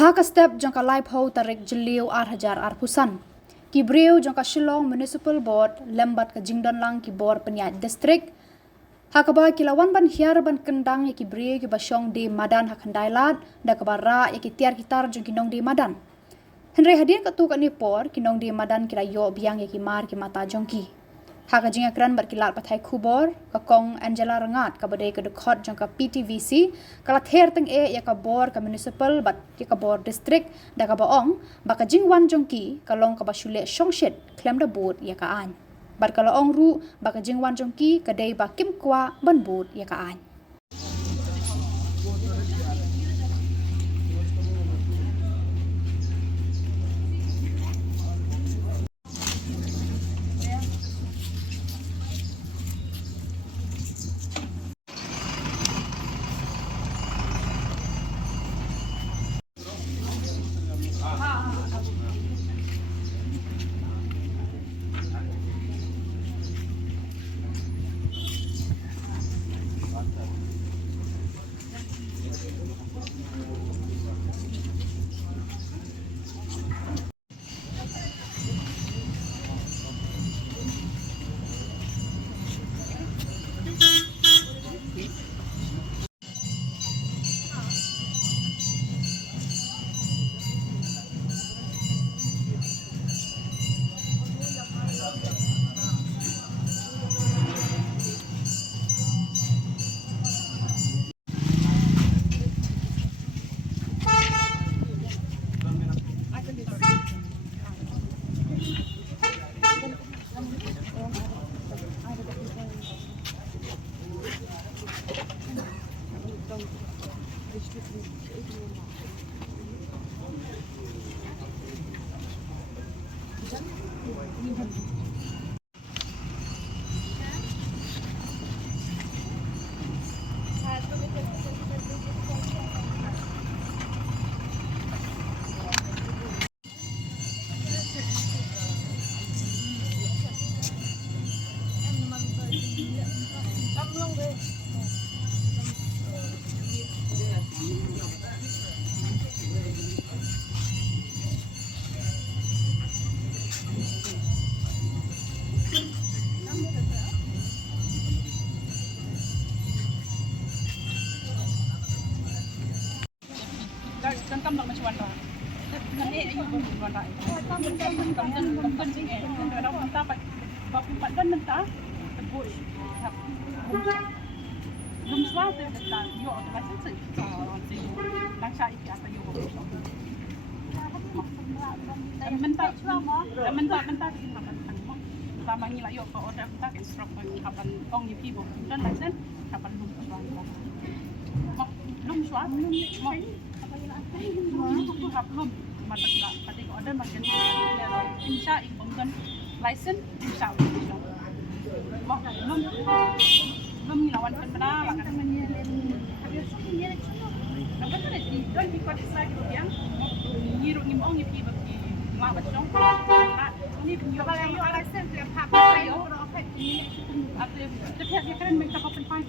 Haka step jangka live ho tarik jeliu ar pusan. Kibriu jangka Shillong Municipal Board lembat ke Jingdan Khubor Penyak District. Hakaba kilawan ban hiar ban kendang ya kibriu ki Shong di Madan hakandailat da kabara ya tiar kitar jong kinong di Madan. Henry hadir ketu kat Nipor kinong di Madan kira yo biang ya kimar ki mata jongki. Haka jinga kran berkilat patai Khubor kakong Angela Rengat kabade ke dekhot jangka PTVC kala ther teng ya kabor ka municipal bat ya kabor district da kabaong baka Jingwan jongki kalong ka basule Shong Khlem da bot ya kaan. Bar kala ong ru baka Jingwan jongki kadai ba kim kwa ban bot ya kaan. Kan kam nak macam mana? Nanti ayu pun mana? Kam sing kalau mentah bab dan mentah tebus. Belum suatu dah yo macam tu. Langsa iki apa yo. Mentah kita akan pertama ni lah yo kalau order mentah instruct kapan ong ni pibo dan license kapan belum suatu. Belum suatu mau belum mata pada order makan insya Allah license insya Allah belum lawan pernah lah kan apa tu ni don ikut Islam yang nyiru ni mau ni pergi bagi mak Shong ni kalau yang license dia pakai yo ada setiap dia kan mereka open fine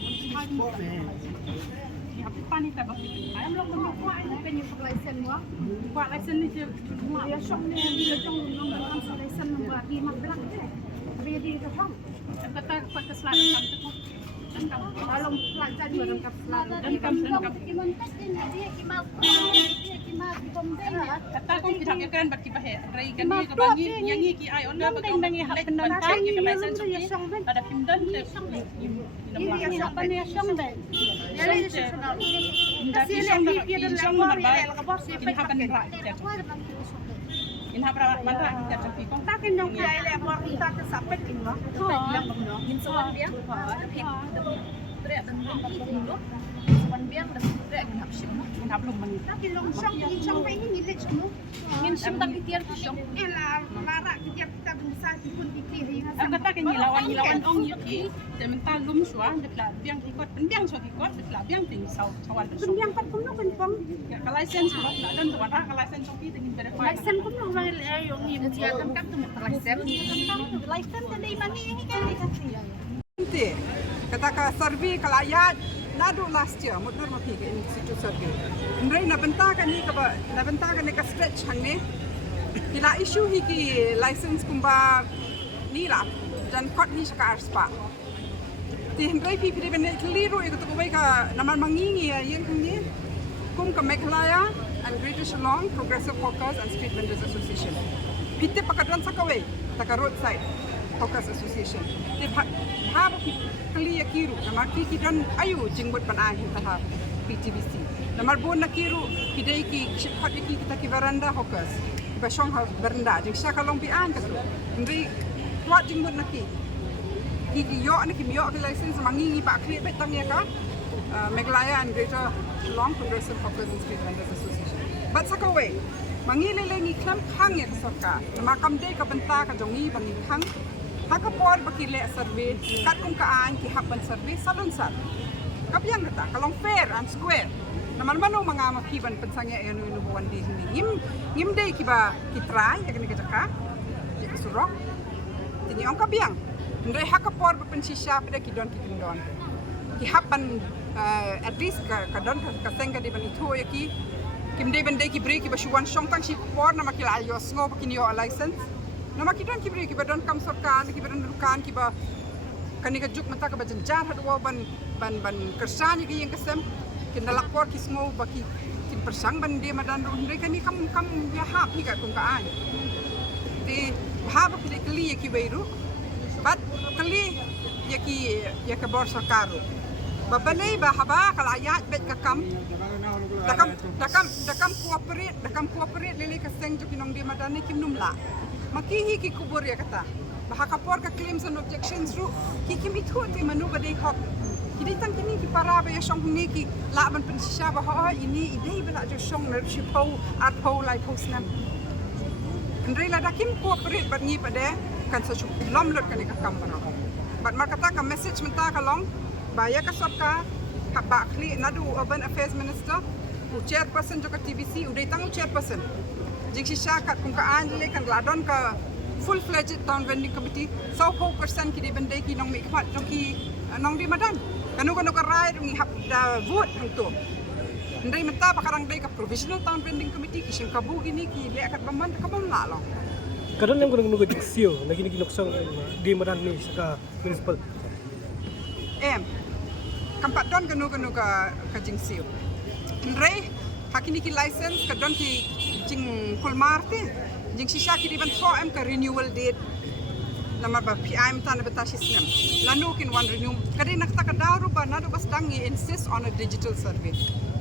pani tak bagi. Ayam long long kuat ni kan you license wa. Kuat license ni dia Shong ni dia Jong long license buat di mak belak. Tapi dia tu Shong. Kata kuat keselamatan tu. Kalau pelajar juga lengkap selalu. Lengkap. Kimontas dia kimal bomben. Kata kau kita akan bagi bahe. Rai kan ni ke bagi yang ni ki ai order bagi nang hak pendangan ni ke license tu. Ada pindan tu. Ini apa ni Shong deh. Jadi Shong. Kasi ni dia dah lapor dia ke bos dia akan berat. Inha berapa banyak kita cakap. Kontakin dong dia lapor kita ke sampai ini lah. Bilang benar. Insuran dia. Teriak dan itu. Insuran dia dah teriak dengan hapsim. Inha belum menit. Tapi long Shong ini milik semua. Ingin Shong tapi tiar Shong. Elah larak kita berusaha pun dipilih. Kata kan lawan ong yuki. Sementara lum suan dekat biang ikut pendiang so ikut dekat biang ting sawan pendiang kat pun kan pong kalau license buat nak dan tuan kalau license so kita ingin verify license pun orang yang ni dia akan kat tu license tadi mana ini kan dikasih nanti kata survey kelayat nado last year mudur mapi ke institute survey ndrai na benta kan ni ka stretch hang ni kila issue hi ki license kumba ni la dan kot ni sakar spa ti ndrai pi pi ben keliru ikut ko ka naman mangingi yen ni kum ka Meghalaya and Greater Shillong Progressive Hawkers and Street Vendors Association pitte pakadran sakaway taka roadside Hawkers Association ti bhab kali kiru namar ki dan ayu jingwat pan ai ta PTVC namar bon na kiru pidai ki shiphat ki kita ki veranda hawkers ba Shong veranda jing sha kalong bi an ka ndri tuat jingwat na ki yo ni ki yo ki license mangi ba kri ba tang ya ka Meghalaya and Greater Shillong Progressive Hawkers and Street Vendors Association but sakaway mangi le ngi Khlem khang ya sarkar namar kam de ka banta ka jongi bangi khang Khubor bakile survey kat kung kaan ki hapan survey salon sat kapyang kata kalong fair and square naman manong mga makiban pansangya eno ino buwan di hindi ngim day kiba kitry yakni kajaka surok tini ong kapyang ndre Khubor bapansisya pada kidon kikindon ki hapan at least kadon kasenga di ban ito yaki kimde bende ki break ki bashuan Shong tang si Khubor na makila ayos ngo bakinyo license nama kita ki beri ki badan kam sarkar ki badan dukan ki ba kanika juk mata ka bajan jar hadwa ban kersan ki yang kesem kin dalakor ki sngo ba ki persang ban dia madan ru kani kam ya hap ni ka kum ka an ti bhab ki kli ki beiru bat kli ya ka bor sarkar ba balai ba haba kala ayat bet ka kam dakam cooperate lele ka seng juk inong dia madan ni kim numla makihi ki Khubor ya kata baha Khubor ka claims and objections ru ki mithu ti manu badai hok kidi tan kini ki para ba ya Shong ni ki la ban pensya ba ha ini idei bela jo Shong na shipau at ho lai posnam ndrei la dakim cooperate bat ngi pade kan sa chup lomlot kan ka kam bara bat mar kata ka message menta ka long ba ya ka sarkar ka ba khli nadu urban affairs minister u chairperson jo ka TVC udai tang chairperson jing shisha kat kung kaan le kan ladon ka full fledged town vending committee 100% ki de bende ki nong mi khat jong ki nong di madan kanu ka rai ngi hap da vote hang to ndai mata bakarang dei ka provisional town vending committee ki sing kabu gini ki le kat baman ka bam la long kadon yang kunu jik sio lagi ni noksong di madan ni saka municipal kampat don kanu ka jing sio ndai hakini ki license kadon ki jing kulmarte jing shisha ki diban tho am ka renewal date namar ba PI mta na beta shisnam lanu kin one renew kadi nakta ka daru ba na do bas dangi insist on a digital survey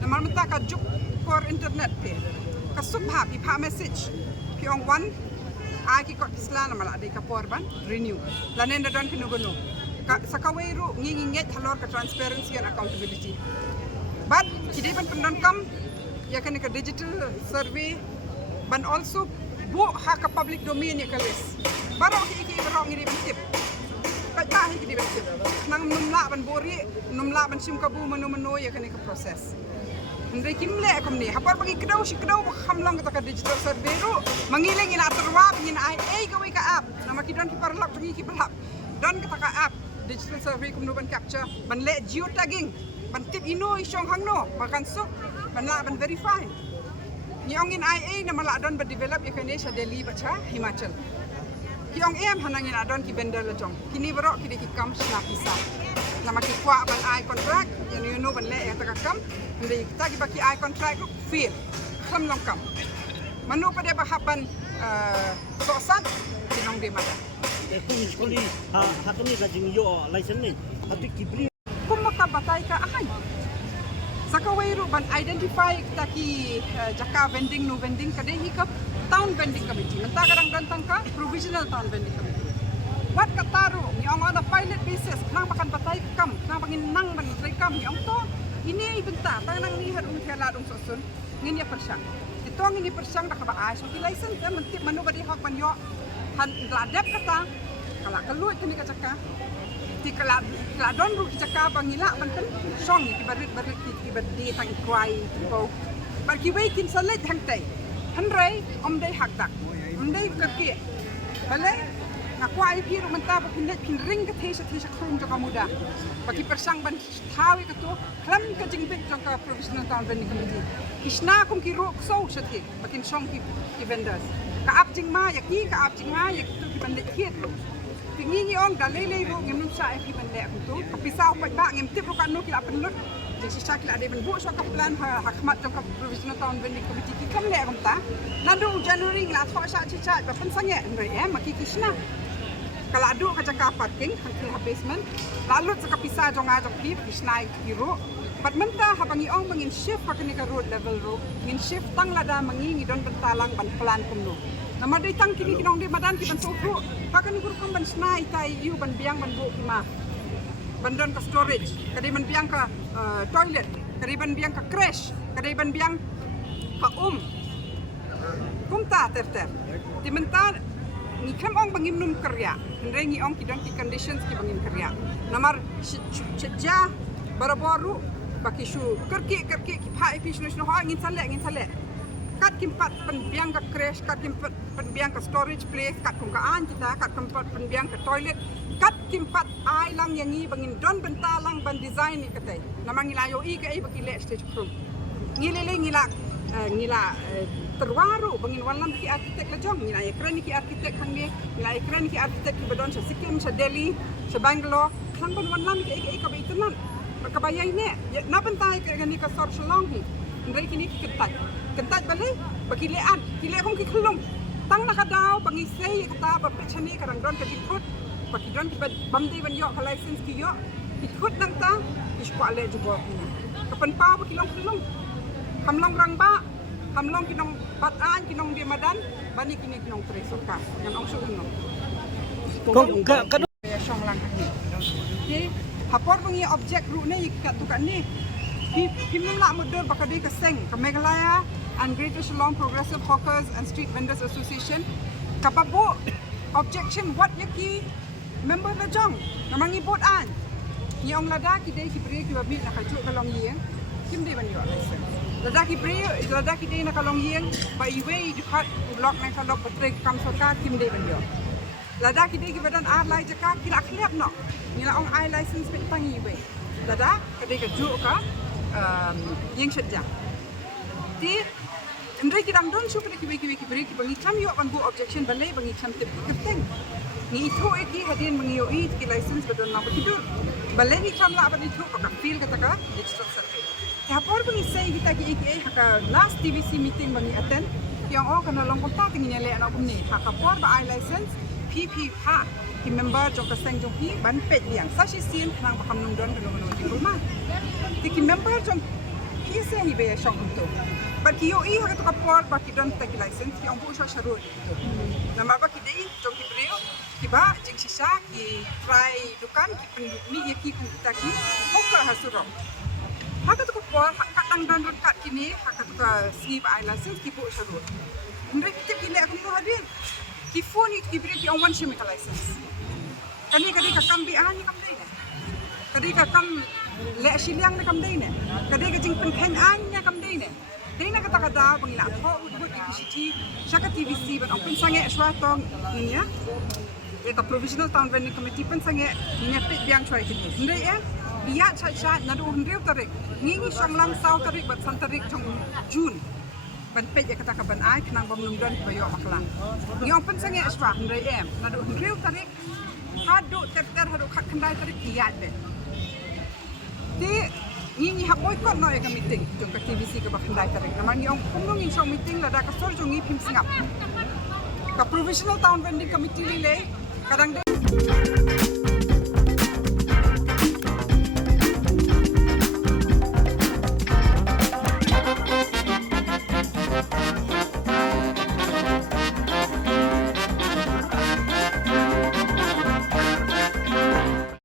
namar mta ka juk for internet pe ka subha pi pha message pi ong one ai ki kot isla namar ade ka por ban renew lanen da don kinu gono ka sakawairu ngi nget halor ka transparency and accountability but ki diban pendon kam ya kan ka digital survey ban also bu hak public domain ya kalis barang ki barang ngiri bentip ka hi ki bentip nang numla ban bori numla ban sim kabu menu ya kan ka proses ndai kimle kom ni hapar bagi kedau hamlang ka digital survey ru mangiling ina terwa ngin ai ka wi ka app nama ki don ki parlak ngi ki balap don ka app digital survey kum no ban capture ban le geotagging ban tip ino Shong hang no makan su ban la ban verify ni ong in IA na mala don ba develop Indonesia Delhi bacha Himachal ki ong em hanangin adon ki vendor la jong kini baro ki ki kam sna pisa nama ki kwa ban ai contract you know ban le ya ta kam ndi ta ki ba ki ai contract feel kham long kam manu pa de ba hapan so sat kinong di mata kuni ha kuni ka jing yo license ni ati kibri kumaka batay ka ahay sakawairu ban identify kita ki jaka vending no vending kade hikap town vending committee menta kadang dantang ka provisional town vending committee wat kataru ni ong on a pilot basis nang makan batay kam nang bangin nang ban try kam ni ong to ini ibenta tanang ni har thela dong sosun ngin ya persang ito ngin persang da ka ba ay so ki license mentip manu ba di hak ban yo han ladap kata kala keluar kini ka jaka ti kala don ru jaka bangila ban kan Shong ki barit ki badi tang kwai ko bar ki wei kin salet hang tai han rai om dai hak dak om dai ka ki bale Ngaku ai pi rumenta pin ring ke tesa krum jong muda. Bagi persang ban tawi ke tu Khlem ke jingbit jong ka provisional town vending committee. Kisna kum ki ro so sati bakin Shong ki vendors. Ka ap jing ma ya ki ka ap jing ma ya tu ki ban le kiet lo. Tingi ong dalele ro ngem sa ki ban le tu. Ka pisau pa ba ngem tip ro kan no ki apen lut. Jadi sisa kila ada benbuk so ka plan hakmat jong ka provisional town vending committee ki kam le rom ta. Nadu January ngla tho sa cica ba pen sange ndoi maki kisna. Kalau adu ke jangka parking, hampir basement, lalu jangka pisah jong ajak di naik kiro. Pat mentah habangi ong mengin shift pakai ke road level road, mengin shift tang lada mengingi don bentalang ban pelan kumno. Nama dia tang kini kinong dia madan ki ban sofu, pakai ni kurang ban snai tai you ban biang ban bu kima, ban don ke storage, kadai ban biang ke toilet, kadai ban biang ke crash, kadai ban biang ke kumta ter. Di mentah ni Khlem ong bangim num kerja, nrengi ong kidon ki conditions ki bangim kerja. Namar ceja baru baki Shuh kerki ki phai pi shno ho ngin sale. Kat kimpat penbiang ka crash, kat kimpat penbiang ka storage place, kat kum ka an kita, kat kimpat penbiang ka toilet, kat kimpat ai lang yangi bangin don bentalang ban design ni katai. Namar ngilayo i ka ai baki le stage room. Ngila terwaru bangin walam ki arkitek la Jong ngila ekran ki arkitek hang ni ngila ekran ki arkitek ki badon sa Sikkim sa Delhi sa Bangalore hang ban walam ki ka baitanan makabayay ne na bantay ka gani ka sor Shillong ni ndai kini ki kentat balik bagi lean ki le kong ki Khlem tang nakadaw bangi say kata ba pechani karang don ka jikut bagi don ki bamdi ban yo ka license ki yo ki khut nang ta ki spa le jubo kapan pa ba ki long Khlem kamlong rang ba kamlong kinong bataan kinong di madan bani kini kinong tresoka yang ong Shuh no Kong Shong lang ni okay hapor bungi object ru ne ikat tu kan ni pimum la model bakadi ka seng ka Meghalaya and Greater Shillong Progressive Hawkers and Street Vendors Association kapabu objection what yaki member la Jong namangi bot an ni ong lada ki dei ki bri ki babi na ka ju kalong yeng kim dei ban yo Ladaki day na kalong yeng ba iwe dikat ulok na kalok patrek kam soka kim day ban yo. Ladaki day ki badan ar lai jaka kila Khlem no. Nila ong I license pet pang iwe. Lada kadai ka ju ka yeng shetja. Ti ndai ki dang don su pet ki beri ki bangi cham yo ban bu objection balai bangi cham tip keteng. Ni itu eki hadin bangi yo i ki license badan na tidur. Balai ni cham la ban itu ka feel kata ka digital survey. Hapor bangi say kita ki haka last TVC meeting bangi attend yang kana long kontak ngin le ana kumni haka por ba I license PP ha ki member jong ka seng jong hi ban pet yang sa shi sin nang ba kam nung don no ti kulma ki member jong ki se ni be Shong to ba ki yo i haka to ka por ba ki don ta ki license ki ong bu sha sharut nama ba ki dei jong ki brio ki ba jing sisa ki try dukan ki penni ye ki ku ta ki hoka hasuro haka tu ko haka tang dan kat kini haka tu sleep island sin ki bu sharut ndai kita kile aku tu hadir ki phone ki beri ki on one chemical license kani ka kam bi ani kam dai ne kadi ka kam le Shillong ne kam dai ne kadi ka jing pen khen an ne kam dai ne dai na kata kada bangila tho ut ki city shaka TVC ban on pen sange shwa tong niya ka provisional town vending committee pen sange niya pit biang chwai kini ndai iya cha nadu hundreu tarik ngingi Samla sau tarik bat santarik jong June ban pej kata ka ban ai knang bom num don bayo maklang ni open sange aswa hundrei nadu hundreu tarik hadu ter hadu khat khandai tarik iya be ti ngingi haboy kon no ka meeting jong ka TVC ka ba khandai tarik naman ni ong kumung in shong meeting lada ka sol jong ipim singap ka provisional town vending committee le kadang